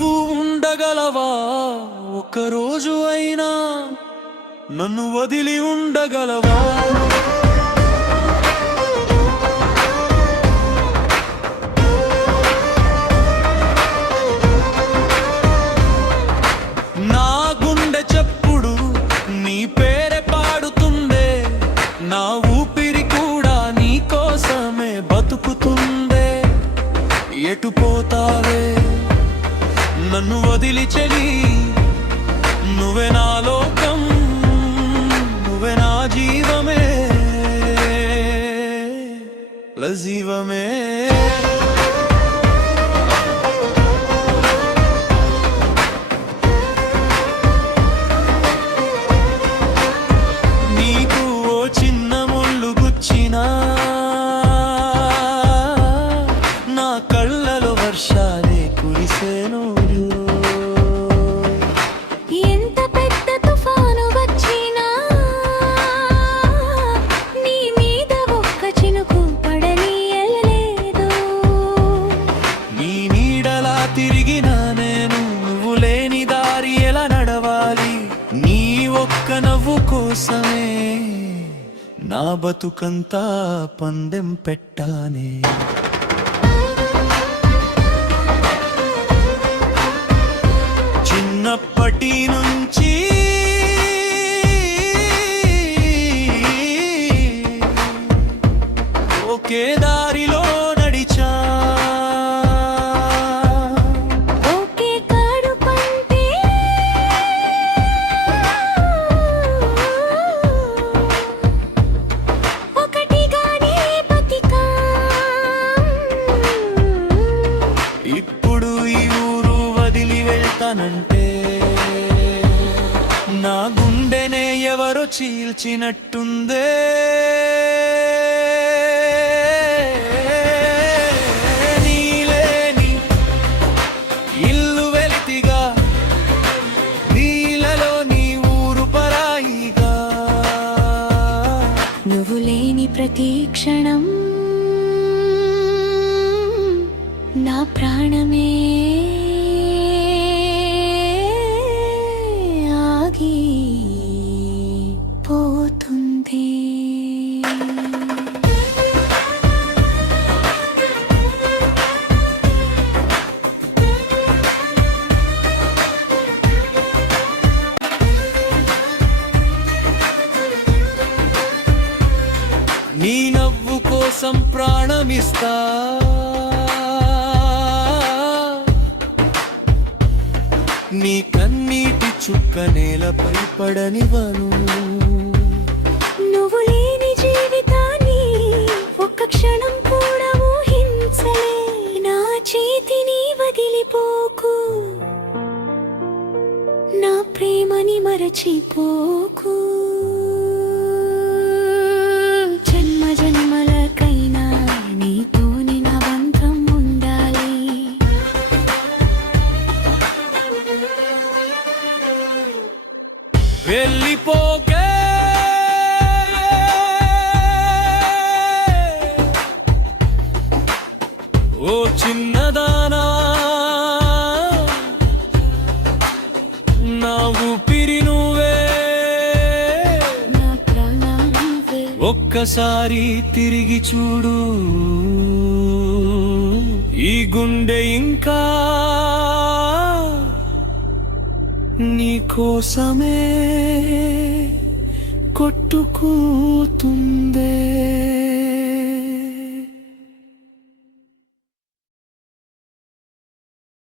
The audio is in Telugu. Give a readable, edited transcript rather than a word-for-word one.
నువ్వు ఉండగలవా ఒక్కరోజు అయినా నన్ను వదిలి ఉండగలవా? నా గుండె చప్పుడు నీ పేరే పాడుతుందే, నా ఊపిరి కూడా నీ కోసమే బతుకుతుందే. ఎటు పోతావే నన్ను వదిలి చెలి, నువ్వే నా లోకం, నువ్వే నా జీవమే, జీవమే. నీకు ఓ చిన్న ముళ్ళు గుచ్చినా నా కళ్ళలో వర్షాలే కురిసేను. ఎంత పెద్ద తుఫాను వచ్చినా నీ మీద ఒక్క చినుకు పడనీయలేదు. నీ నీడలా తిరిగినా నేను, నువ్వు లేని దారి ఎలా నడవాలి? నీ ఒక్క నవ్వు కోసమే నా బతుకంతా పందెం పెట్టానే. చిన్నప్పటి నుంచి ఒకే దారిలో నడిచా, ఒకే కాడు పంటే ఒకటిగానే బతికా. ఇప్పుడు ఈ ఊరు వదిలి వెళ్తానంటే నా గుండెనే ఎవరో చీల్చినట్టుందే. నీలేని ఇల్లు వెలితిగా, నీలలో నీ ఊరు పరాయిగా. నువ్వు లేని ప్రతి క్షణం నా ప్రాణమే ఆగి పోతుంది. నీ నవ్వు కోసం ప్రాణమిస్తా, నీ కన్నీటి చుక్క నేలపై పడనివ్వను. నువ్వు లేని జీవితాన్ని ఒక్క క్షణం కూడా ఊహించలే. నా చేతిని వదిలిపోకు, నా ప్రేమని మరచిపోకు. జన్మ జన్మలకైనా నీతోని నా బంధం ఉండాలి. వెళ్ళిపోకే ఓ చిన్నదానా, నా ఊపిరి నువ్వే, నా ప్రాణం నువ్వే. ఒక్కసారి తిరిగి చూడు, ఈ గుండె ఇంకా నీ కోసమే కొట్టుకుతుందే.